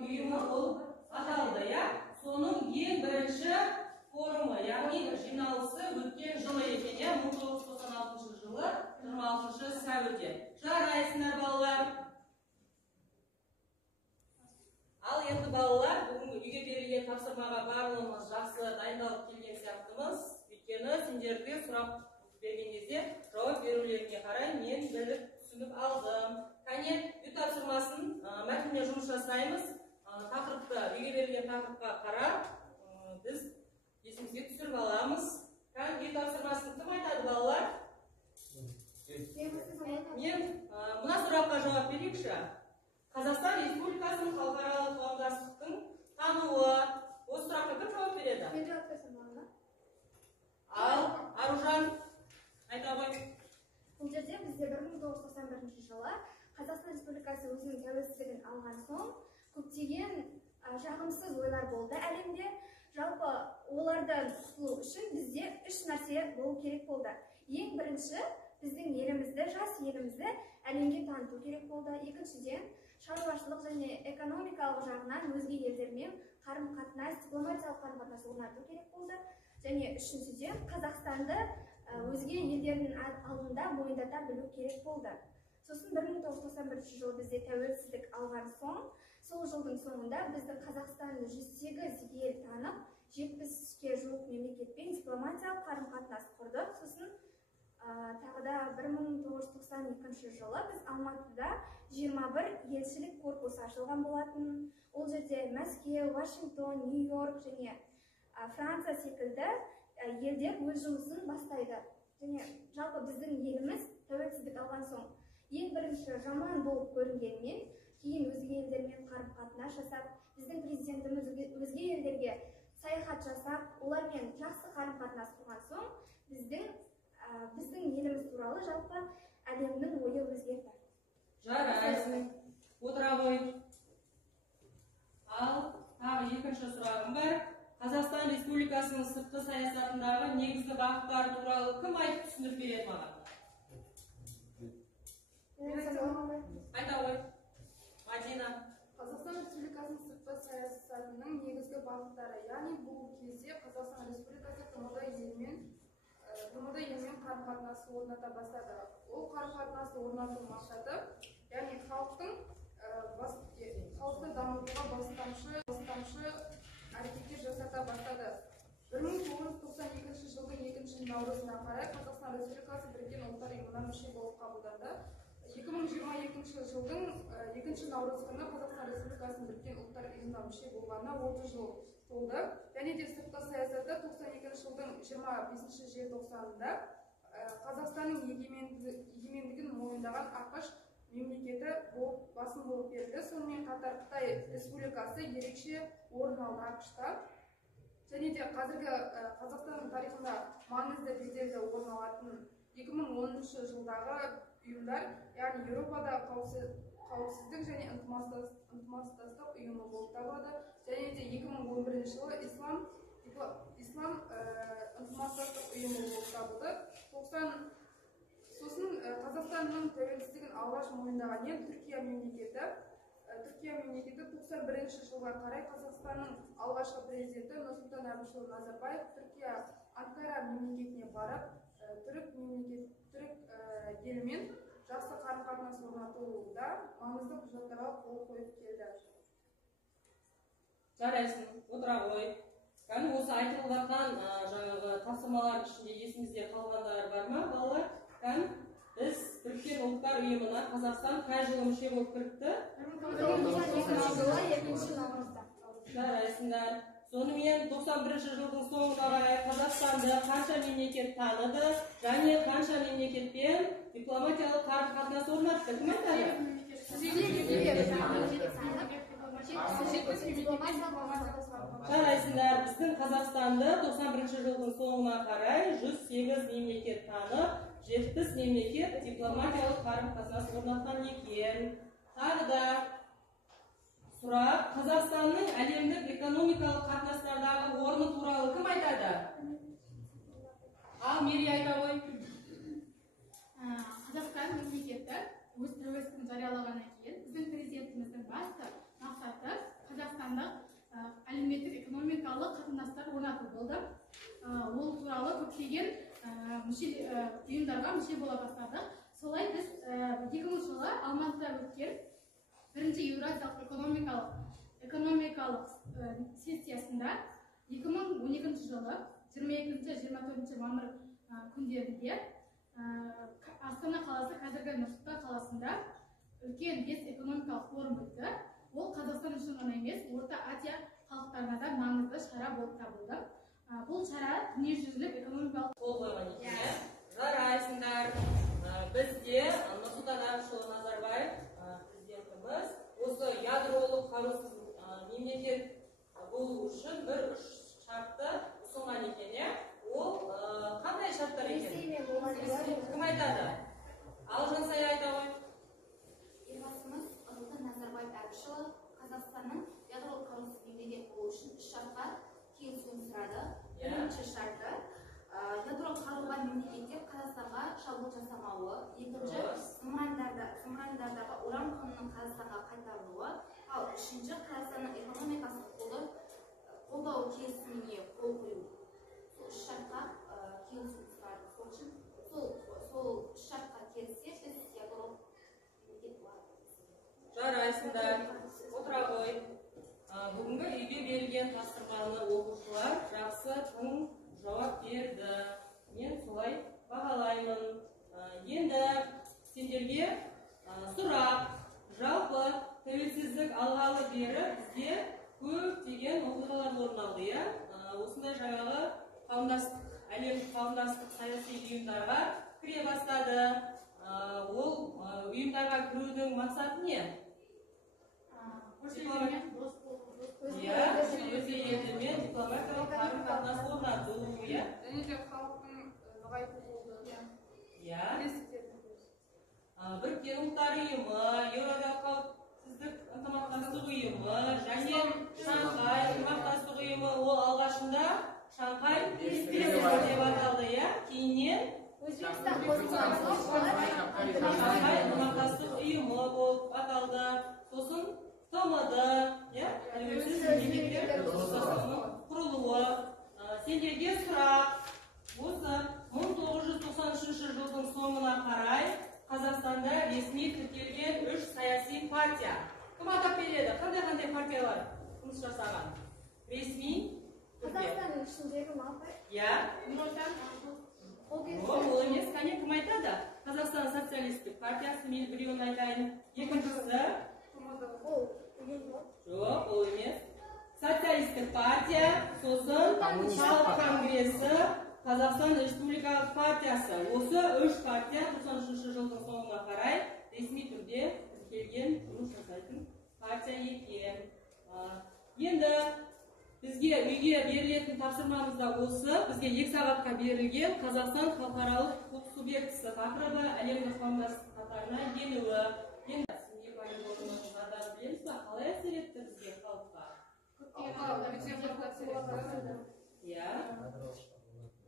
ұйымы болып аталды, иә? Соның ең бірінші форумы, яғни жиналысы өткен жылы екен, иә? 1996 жылы 26 сәуірде. Жарайсыңдар, балалар. Ал енді балалар, бүгін үйге берілген тапсырмаға барлығымыз жақсы дайындалып келген сияқтымыз. Өйткені сендерге сұрақ берген кезде жауап берулеріне қарай мен біліп түсініп алдым. Кәне, үй тапсырмасын мәтініне жұмыс жасаймыз. Тақырыпты, үйге берілген тақырыпқа қарап, біз есімізге түсіріп аламыз. Кәне, үй тапсырмасын кім айтады, балалар? Мен мына сұраққа жауап берейікші. Қазақстан Республикасының халықаралық қауымдастықтың тануы. Осы сұраққа кім жауап береді? Ал Аружан айта ғой. Бұл жерде бізде 1991 жылы Қазақстан Республикасы өзінің тәуелсіздігін алған соң көптеген жағымсыз ойлар болды әлемде. Жалпы олардан құтылу үшін бізде 3 нәрсе болу керек болды. Ең бірінші, біздің елімізді, жас елімізді әлемге таныту керек болды. Екіншіден, шаруашылық және экономикалық жағынан өзге елдермен қарым-қатынас, дипломатиялық қарым-қатынас орнату керек болды. Және үшіншіден, Қазақстанды өзге елдердің алдында мойындата білу керек болды. Сосын 1991 жылы бізде тәуелсіздік алған соң, сол жылдың соңында біздің Қазақстанды 108 ел танып, 70-ке жуық мемлекетпен дипломатиялық қарым-қатынас құрдық. Сосын тағы да 1992 жылы біз Алматыда 21 елшілік корпус ашылған болатын. Ол жерде Мәскеу, Вашингтон, Нью-Йорк және Франция секілді елдер өз жұмысын бастайды. Және жалпы біздің еліміз тәуелсіздік алған соң ең бірінші жаман болып көрінгенмен, кейін өзге елдермен қарым-қатынас жасап, біздің президентіміз өзге елдерге саяхат жасап, олармен жақсы қарым-қатынас құрған соң, біздің еліміз туралы жалпы әлемнің ойы өзгерді. Жарайсың. Отыра ғой. Ал тағы екінші сұрағым бар. Қазақстан Республикасының сыртқы саясатындағы негізгі бағыттары туралы кім айтып түсіндіріп береді маған? Айта ғой. Мадина. Қазақстан Республикасының сыртқы саясатының негізгі бағыттары, яғни бұл кезде Қазақстан Республикасы тмд елмен қарым-қатынасты орната бастады. Ол қарым-қатынасты орнату мақсаты, яғни халықты дамытуға бастамшы әрекеттер жасата бастады. 1992 жылдың 2 наурызына қарай Қазақстан Республикасы Біріккен Ұлттар ұйымына мүше болып қабылданды. 2022 жылдың 2 наурыз күні Қазақстан Республикасының Біріккен Ұлттар ұйымына мүше болғанына 30 жыл толды. Және де сыртқы саясатта 92 жылдың 25 желтоқсанында Қазақстанның егемендігін мойындаған ақш мемлекеті басым болып берді. Сонымен қатар Қытай Республикасы ерекше орын алды ақшта. Және де қазіргі Қазақстанның тарихында маңызды беделді орын алатын 2010 жылдағы ұйымдар, яғни Еуропада қауіпсіздік және ынтымақтастық ұйымы болып табылады. Және де 2011 жылы Ислам ынтымақтастық ұйымы болып табылды. Сосын Қазақстанның тәуелсіздігін алғаш мойындаған ел Түркия мемлекеті. Түркия мемлекеті 91 жылға қарай Қазақстанның алғашқы президенті Нұрсұлтан Әбішұлы Назарбаев Түркия Анкара мемлекетіне барып, түрік елімен жақсы қарым-қатынас орнатуда маңызды құжаттарға қол қойып келді. Жарайсың, отыра ғой. Кәні осы айтылып жатқан жаңағы тапсырмалардың ішінде есімізде қалғандар бар ма, балалар? Кәні біз Біріккен Ұлттар ұйымына Қазақстан қай жылы мүше болып кіріпті? 1992 наурызда. Жарайсыңдар. Сонымен 91 жылдың соңына қарай Қазақстанды қанша мемлекет таныды және қанша мемлекетпен дипломатиялық қарым-қатынас орнатты? Кім айтады? Жарайсыңдар. Біздің Қазақстанды 91 жылдың соңына қарай 108 мемлекет танып, 70 мемлекет дипломатиялық қарым-қатынас орнатқан екен. Тағы да сұрақ, Қазақстанның әлемдік экономикалық қатынастардағы орны туралы кім айтады? Ал Мери айта ғой. Қазақстан мемлекеті өз тәуелсіздігін жариялағаннан кейін біздің ұйымдарға мүше бола бастадық. Солай біз 2000 жылы Алматыда өткен бірінші Еуразиялық экономикалық сессиясында 2012 жылы 22-24 мамыр күндерінде Астана қаласы, қазіргі Нұр-Сұлтан қаласында үлкен 5 экономикалық форум өтті. Ол Қазақстан үшін ғана емес, Орта Азия халықтарына да маңызды шара болып табылды. Бұл шара дүниежүзілік экономикалық қол қойған екен. Жарайсыңдар. Бізде Нұрсұлтан Әбішұлы Назарбаев президентіміз осы ядролық қарусыз мемлекет болу үшін бір үш шартты ұсынған екен. Ол қандай шарттар екен? Кім айтады? Алжансай айта ғой. Елбасымыз Нұрсұлтан Назарбаев Әбішұлы Қазақстанның ядролық қарусыз мемлекет болу үшін үш шартқа келісуін сұрады. Бірінші шарты ядролық қаруы бар мемлекеттер Қазақстанға шабуыл жасамауы. Екінші, зымырандардағы уран құнының Қазақстанға қайтарылуы. Ал үшінші, Қазақстанның экономикасын қолдау келісіміне қол қою. Сол үш шартқа келісуін сұрады. Сол үш шартқа келіссе, біз ядролық мемлекет боламыз. Жарайсыңдар. Отыра ғой. Бүгінгі үйге берілген тапсырманы оқушылар жақсы тың жауап берді. Мен солай бағалаймын. Енді сендерге сұрақ. Жалпы тәуелсіздік алғалы бері бізде көптеген оқиғалар орын алды. Осындай жаңағы әлемдік қауымдастық саяси ұйымдарға кіре бастады. Ол ұйымдарға кірудің мақсаты не? Өзге елдермен дипломатиялық қарым-қатынас орнату. Және де халықтың нығайту болды. Біріккен ұлттар ұйымы, Еуразиялық қауіпсіздік ынтымақтастық ұйымы және Шанхай ынтымақтастық ұйымы, ол алғашында Шанхай деп аталды. Кейіннен Шанхай ынтымақтастық ұйымы болып аталды. Сосын ТМД, тәуелсіз мемлекеттер достастығының құрылуы. Сендерге сұрақ. Осы 1993 жылдың соңына қарай Қазақстанда ресми тіркелген 3 саяси партия. Кім атап береді? Қандай партиялар жұмыс жасаған? Ресми Қазақстанның ішіндегі мақай? Ол емес, кім айтады? Қазақстан социалистік партиясы, мен біреуін айтайын. Екіншісі? Жоқ, ол емес. Социалистік партия, сосын халық конгресі, Қазақстан Республикалық партиясы. Осы үш партия 93 жылдың соңына қарай ресми түрде тіркелген жұмыс жасайтын партия екен. Енді бізге үйге берілетін тапсырмамыз да осы. Бізге 2 сағатқа берілген Қазақстан халықаралық құқық субъектісі тақырыбы әлемдік қауымдастық қатарына енуі. Енді сізге полигонымыздарды білеміз ба? Қалай әсер етті бізге халыққа?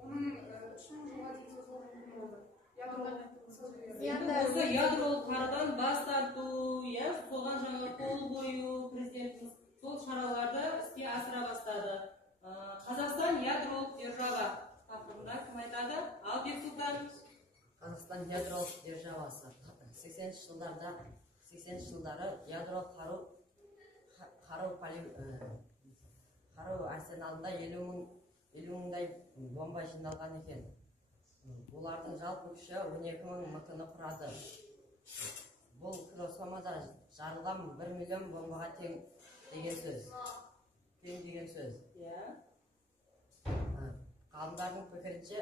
Оның 3 мың жылға дейін созылған болды. Осы ядролық қарудан бас тарту, соған жаңа қол қою президентіміз сол шараларды іске асыра бастады. Қазақстан ядролық держава тақырыбында кім айтады? Ал Бексұлтан. Қазақстан ядролық державасы 80 жылдары ядролық қару арсеналында 50 мыңдай бомба жиналған екен. Олардың жалпы күші 12 мың м-ны құрады. Бұл Хиросимада жарылған 1 миллион бомбаға тең деген сөз. Ғалымдардың пікірінше,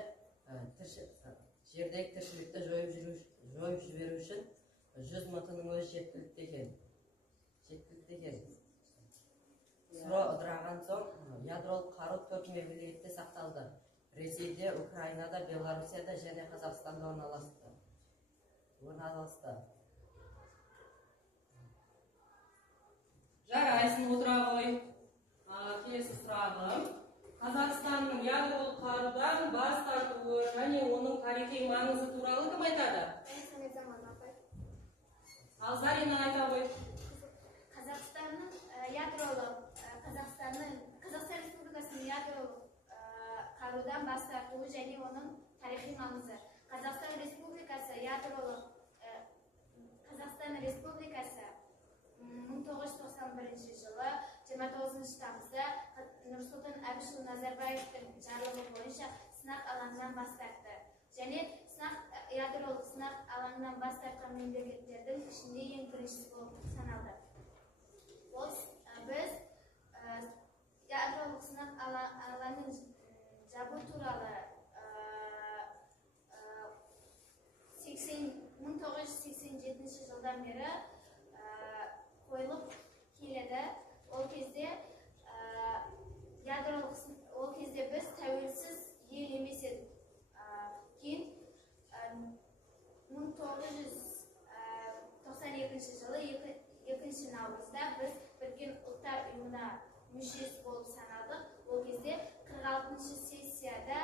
жердегі тіршілікті жойып жіберу үшін 100 м-ның өзі жеткілікті екен. Сұрау ыдыраған соң ядролық қару 4 мемлекетте сақталды. Ресейде, Украинада, Беларусияда және Қазақстанда орналасты. Жарайсың, отыра ғой. Келесі сұрағым. Қазақстанның ядролық қарудан бас тартуы және оның тарихи маңызы туралы кім айтады? Ал Зарина айта ғой. Қазақстан Республикасының ядролық қарудан бас тартуы және оның тарихи маңызы. 29 тамызда Нұрсұлтан Әбішұлы Назарбаевтың жарлығы бойынша сынақ алаңынан бас тартты. Және ядролық сынақ алаңынан бас тартқан мемлекеттердің ішінде ең біріншісі болып саналды. Біз ядролық сынақ алаңын жабу туралы 1987 жылдан бері қойылып келеді. Ол кезде біз тәуелсіз ел емес едік. Кейін 1992 жылы 2 наурызда біз Біріккен ұлттар ұйымына мүшесі болып саналдық. Ол кезде 46-шы сессияда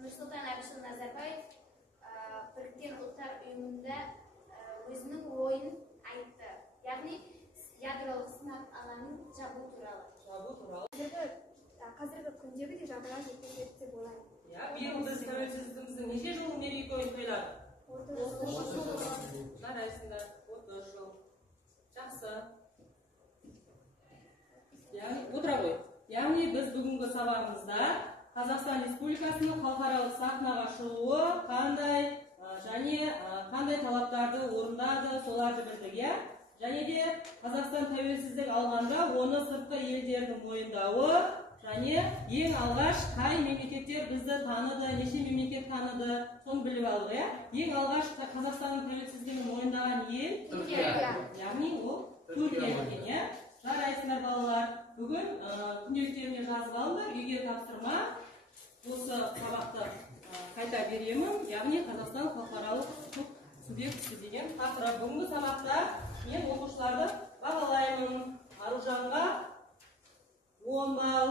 Нұрсұлтан Әбішұлы Назарбаев Біріккен ұлттар ұйымында өзінің ойын айтты. Яғни ядролық сынақ алаңын жабу туралы. Қазіргі күндегі де жағдайға жеткізеді деп ойлаймын. Биыл біз тәуелсіздігіміздің неше жыл мерейтойын тойладық? 30 жыл. Жарайсыңдар, 30 жыл. Жақсы. Отыра ғой. Яғни біз бүгінгі сабағымызда Қазақстан Республикасының халықаралық сахнаға шығуы қандай талаптарды орындады, соларды білдік, және де Қазақстан тәуелсіздік алғанда оны сыртқы елдердің мойындауы, және ең алғаш қай мемлекеттер бізді таныды, неше мемлекет таныды, соны біліп алды. Ең алғаш Қазақстанның тәуелсіздігін мойындаған ел Түркия. Яғни ол Түркия екен. Жарайсыңдар балалар. Бүгін күнделіктеріне жазып алыңдар, үйге тапсырма. Осы сабақты қайта беремін. Яғни Қазақстан халықаралық құқық субъектісі деген тақырып. Бүгінгі сабақта мен оқушыларды бағалаймын. Аружанға 10 балл,